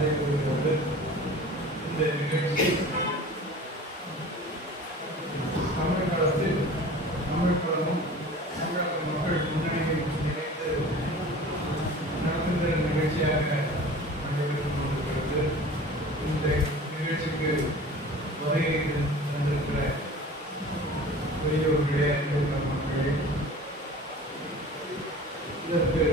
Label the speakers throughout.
Speaker 1: நடைபெறும் இந்த நிகழ்ச்சி தமிழ்காலத்தில் தமிழ்காலமும் தமிழக மக்கள் முன்னணியில் இணைந்து நடத்துகிற நிகழ்ச்சியாக நடைபெற்றுக் கொண்டிருக்கிறது. இந்த நிகழ்ச்சிக்கு வருகை தந்திருக்கிற பெரியவர்களே மக்களே இதற்கு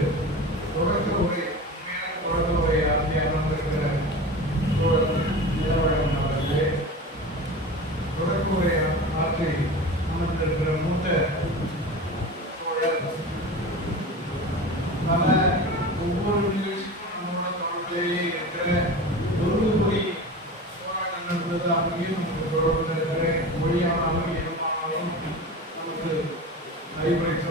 Speaker 1: favorite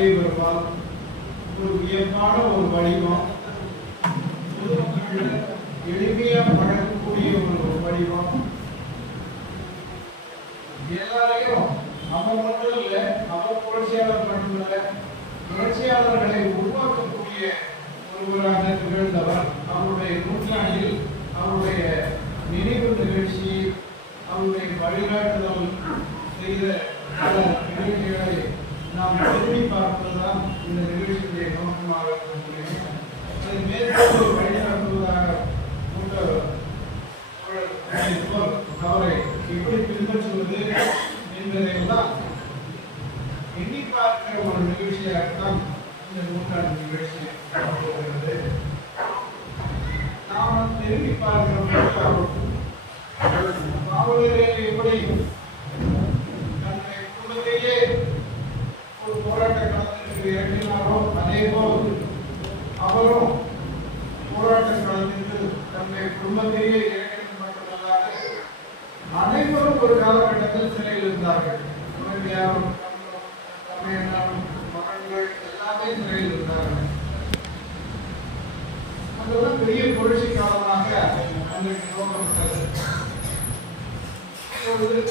Speaker 1: தந்தை ஒரு வியப்பான ஒரு வடிவம். எளிமையாக பழகக்கூடிய ஒரு வடிவம். எல்லாரையும் அவர் மட்டும் இல்லை அவர் புரட்சியாளர் மட்டுமில்லை புரட்சியாளர்களை உருவாக்கக்கூடிய ஒருவராக திகழ்ந்தவர் அவருடைய நூற்றாண்டில் அவருடைய நினைவு நிகழ்ச்சி அவருடைய வழிகாட்டுதல் இந்த நிகழ்ச்சியுடைய நோக்கமாக அது மேற்கொண்டு வழிநடத்துவதாக அவரை எப்படி பின்பற்றுவது என்பதையெல்லாம் எண்ணி பார்க்கிற ஒரு நிகழ்ச்சியாகத்தான் இந்த நூற்றாண்டு நிகழ்ச்சி போகிறது நாம் திரும்பி பார்க்கிற பாவலரே எப்படி முதல்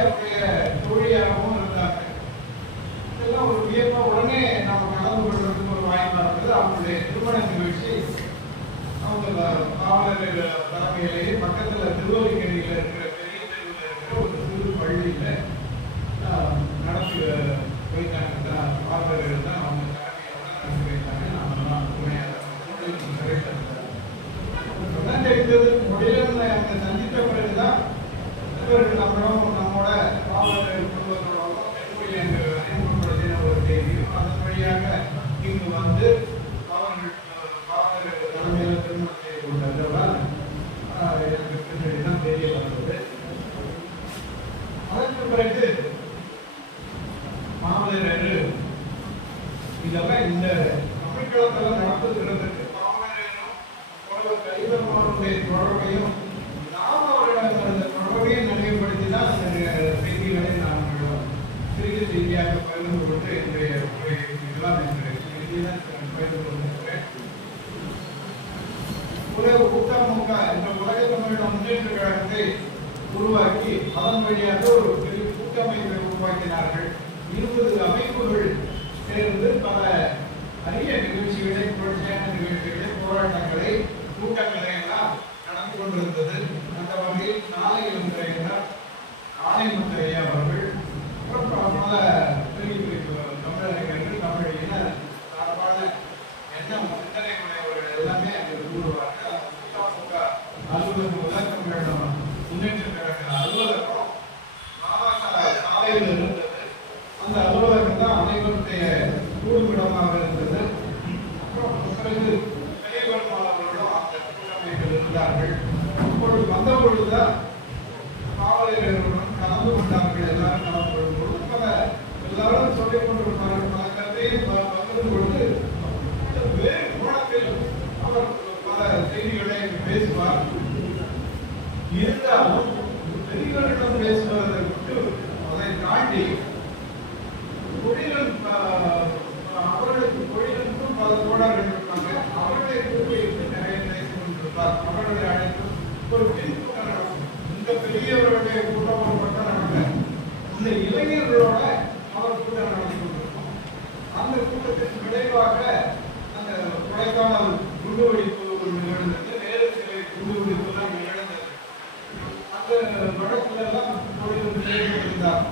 Speaker 1: அவருடைய தோழியாகவும் இருந்தாங்க இதெல்லாம் ஒரு வியப்பா உடனே நம்ம கலந்து கொள்வதற்கு ஒரு வாய்ப்பாக இருந்தது. அவங்களுடைய திருமண நிகழ்ச்சி அவங்க காவலர் தலைமையிலேயே பக்கத்தில் திருவள்ளிக்கேணியில் இருக்கிற கைதமானுடைய தொடர்பையும் நாம் அவரிடம் அந்த தொடர்பையும் நினைவுபடுத்தி தான் அந்த செய்திகளை நாம் சிறிய செய்தியாக பகிர்ந்து கொண்டு என்னுடைய உரையை இதுதான் என்று அமைப்புகள் சேர்ந்து பல அரிய நிகழ்ச்சிகளை புரட்சியான நிகழ்ச்சிகளை போராட்டங்களை கூட்டங்களை எல்லாம் நடந்து கொண்டிருந்தது அந்த வகையில் நாளை என்றார் ஆணைமுத்து அவர்கள் அப்புறம் பல பெரிய பெரிய தமிழறிஞர்கள் தமிழ் இன சார்பான எண்ணம் சிந்தனை அந்த வழக்குல செய்திருந்தார்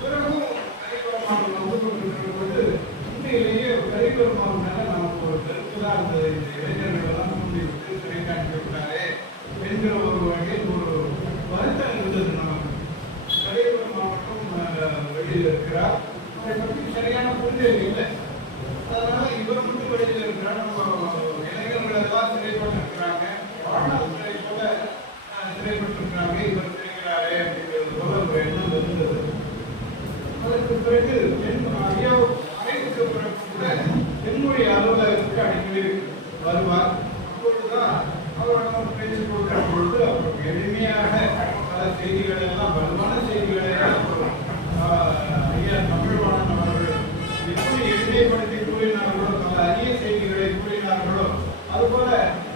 Speaker 1: பிறகும் கரிபெருமாள் வந்து கொண்டிருக்கிற பொழுது உண்மையிலேயே மேல நமக்கு ஒரு தான் இந்த இளைஞர்கள் எல்லாம் தூண்டி விட்டு சிறை காட்டி விட்டாரே என்கிற ஒரு வகையில் ஒரு வருத்தம் இருந்தது நமக்கு கரிபெருமாள் மட்டும் அஹ், வெளியில் இருக்கிறார் அவரை பற்றி சரியான புரிதல் இல்லை அதனால இவர் மட்டும் வெளியில் இருக்கிறார் நம்ம இளைஞர்கள் எல்லாம் சிறைப்பட்டு இருக்கிறாங்க வாழ்நாள் சிறை போல அஹ், சிறைப்பட்டிருக்கிறாங்க இவர் தெரிகிறாரே அப்படிங்கிறது போல ஒரு எண்ணம் இருந்தது அதற்கு பிறகு என் ஐயா அனைத்து பிறகு கூட என்னுடைய அலுவலகத்துக்கு அடிக்கடி வருவார் அப்பொழுதுதான் அவரிடம் பேச்சு கொடுக்கிற பொழுது அவருக்கு எளிமையாக பல செய்திகள் எல்லாம் வலுவான செய்திகளை எல்லாம் ஆஹ், ஐயா தமிழ்வாணன் அவர்கள் எப்படி எளிமைப்படுத்தி கூறினார்களோ பல அரிய செய்திகளை கூறினார்களோ அதுபோல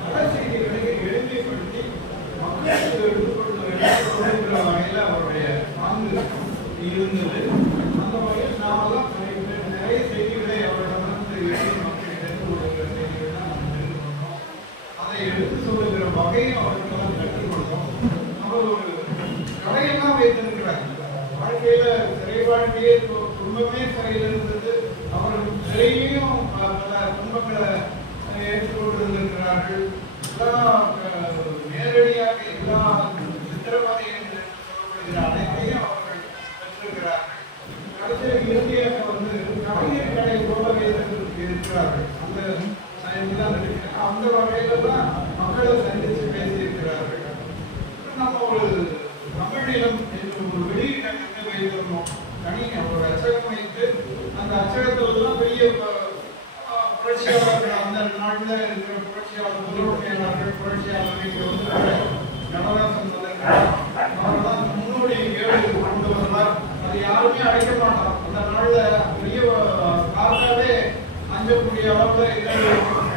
Speaker 1: பல செய்திகளை எளிமைப்படுத்தி மக்களுக்கு எடுத்துக்கொண்டு எடுத்துக்கொள்கிற வகையில் அவருடைய பாங்கு இருந்தது அந்த வகையில் நாமெல்லாம் நிறைய நிறைய செய்திகளை அவரிடமிருந்து எழுதி மக்களுக்கு எடுத்து கொடுக்கிற செய்திகளை நாம் தெரிந்து கொண்டோம் அதை எடுத்து சொல்லுகிற வகையும் அவருக்கெல்லாம் கற்றுக் கொடுத்தோம் அவர் ஒரு கடையெல்லாம் வைத்திருக்கிறார் வாழ்க்கையில சிறை வாழ்க்கையே கு- குடும்பமே சிறையில் இருந்தது இடையிலையும் பல துன்பங்களை ஏற்றுக்கொண்டு இருந்திருக்கிறார்கள் நேரடியாக எல்லா சித்திரவதை என்று சொல்லப்படுகிற அனைத்தையும் அவர்கள் பெற்றிருக்கிறார்கள். கடைசியில் இறுதியாக வந்து கலைஞர் கடை போல இருக்கிறார்கள் அந்த அந்த வகையில் தான் மக்களை சந்தித்து பேசியிருக்கிறார்கள் நம்ம ஒரு தமிழிலம் என்று ஒரு வெளியீட்டை வைத்திருந்தோம் தனி ஒரு அச்சகம் வைத்து அந்த அச்சகத்துல எல்லாம் பெரிய அஹ், அஹ், புரட்சியாளர்கள் அந்த நாட்டில் இருக்கிற புரட்சியாளர் முதலுடையாளர்கள் புரட்சியாளர்கள் வந்து நடராசன் அவர்தான் முன்னோடி ஏழு கொண்டு வந்தார் அது யாருமே அழைக்க மாட்டார் அந்த நாள்ல பெரிய காத்தாலே அஞ்சக்கூடிய அளவுல இதழ்கள் இருக்கும்.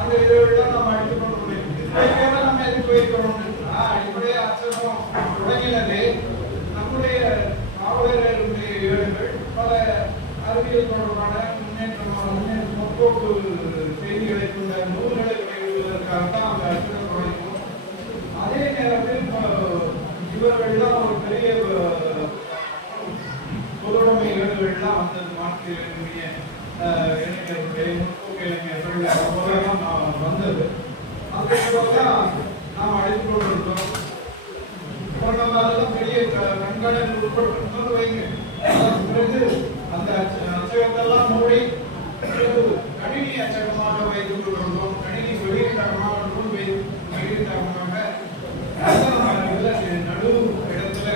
Speaker 1: அந்த இதழ்கள்லாம் நம்ம அடித்துக் கொண்டு போய் இதுவரைக்கும் நம்ம எதுக்கு வைக்கிறோம் அடிப்படையா அச்சகம் தொடங்கினது நம்முடைய காவலர்களுடைய ஏடுகள் பல அறிவியல் தொடர்பான முன்னேற்றமான முன்னேற்ற முற்போக்கு செய்திகளை கொண்ட நூல்களை வெளியிடுவதற்காகத்தான் அந்த அச்சகம் தொடங்கினோம் அதே நேரத்தில் அஹ், இவர்கள்லாம் ஒரு பெரிய அஹ், பொதுவுடைமை ஏடுகள்லாம் வந்தது வாழ்க்கையில் இருக்கக்கூடிய இளைஞர்களுடைய முற்போக்கு இளைஞர்கள் அவர்களெல்லாம் நான் வந்தது. அந்த நாம் அழைத்து கொண்டிருந்தோம். நம்ம அதெல்லாம் பெரிய கண்காணிப்பு உட்பட்டு வைங்க. பிறகு அந்த அச்சகத்தெல்லாம் மூடி கணினி அச்சகமாக வைத்துக் கொண்டிருந்தோம் கணினி வெளியீட்டகமாக நூல் வை வெளியீட்டகமாக நடு இடத்துல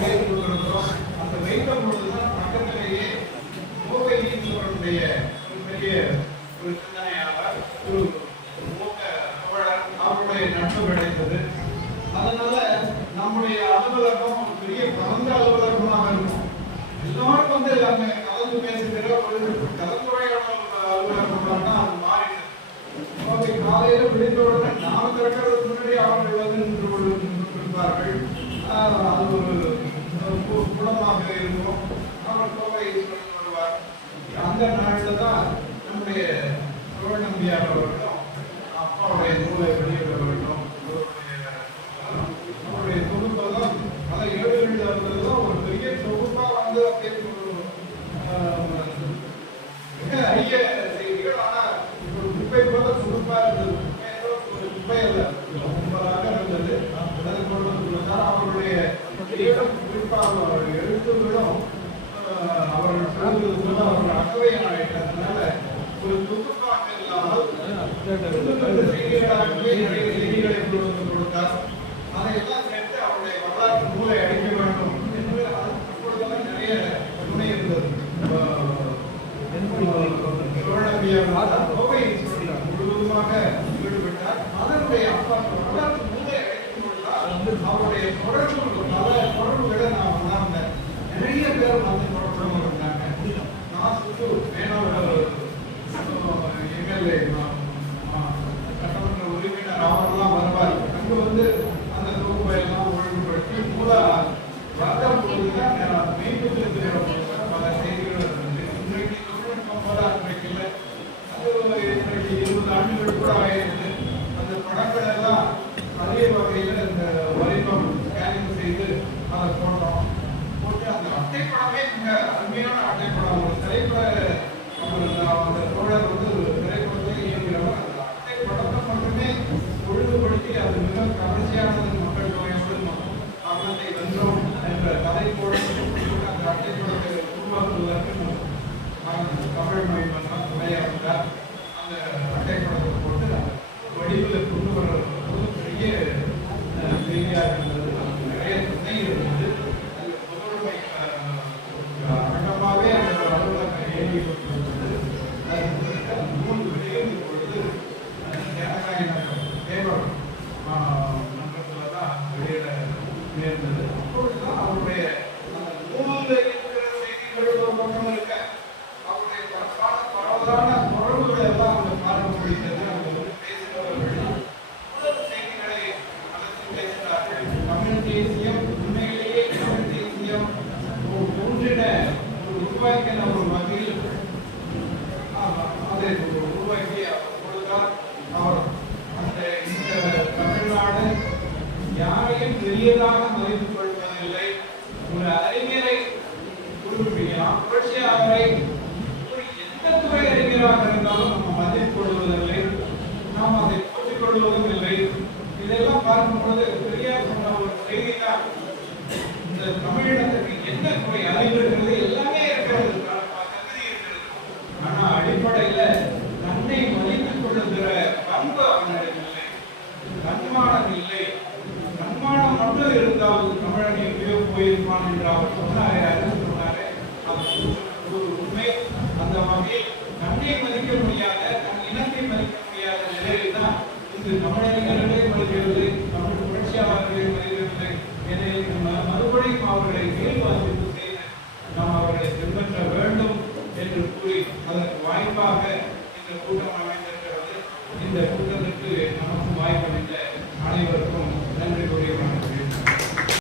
Speaker 1: வைத்துக் கொண்டிருந்தோம் அந்த வைத்த பொழுதுதான் பக்கத்திலேயே கோவை ஈஸ்வரனுடைய பெரிய ஒரு சிந்தனையாளர் ஒரு அவருடைய நட்பு கிடைத்தது. அதனால நம்முடைய அலுவலகம் பெரிய பரந்த அலுவலகமாக இருக்கும் எல்லோரும் வந்து அந்த கலந்து பேசுகிற ஒரு கலந்துரையாடல் அலுவலகம்னா அது மாறிடும் இன்னைக்கு காலையில் விழுந்தவுடனே நாம் திறக்கிறதுக்கு முன்னாடி அவர்கள் அந்த நாளில் தான் நம்முடைய நம்பியார் அவர்கள் தேவையான அதனால ஒரு துப்புக்காக இல்லாமல் அதை போடுறோம் போட்டு அந்த அட்டைப்படமே நீங்கள் அருமையான அட்டைப்படம் ஒரு திரைப்பட அந்த தோழர் வந்து திரைப்படத்தை இயங்குகிறவர் அந்த அட்டைப்படத்தை மட்டுமே ஒழுங்குபடுத்தி அது மிக கவர்ச்சியானது மக்கள் தொகையோடு கவனத்தை வென்றோம் என்ற கதை போட அந்த அட்டைப்படத்தை உருவாக்குவதற்கு தமிழ் மொழி மன்றம் துணையாக இருந்தார் அந்த அட்டைப்படத்தை போட்டு வடிவில் கொண்டு வர்றது பெரிய பெரியார் இருந்தது.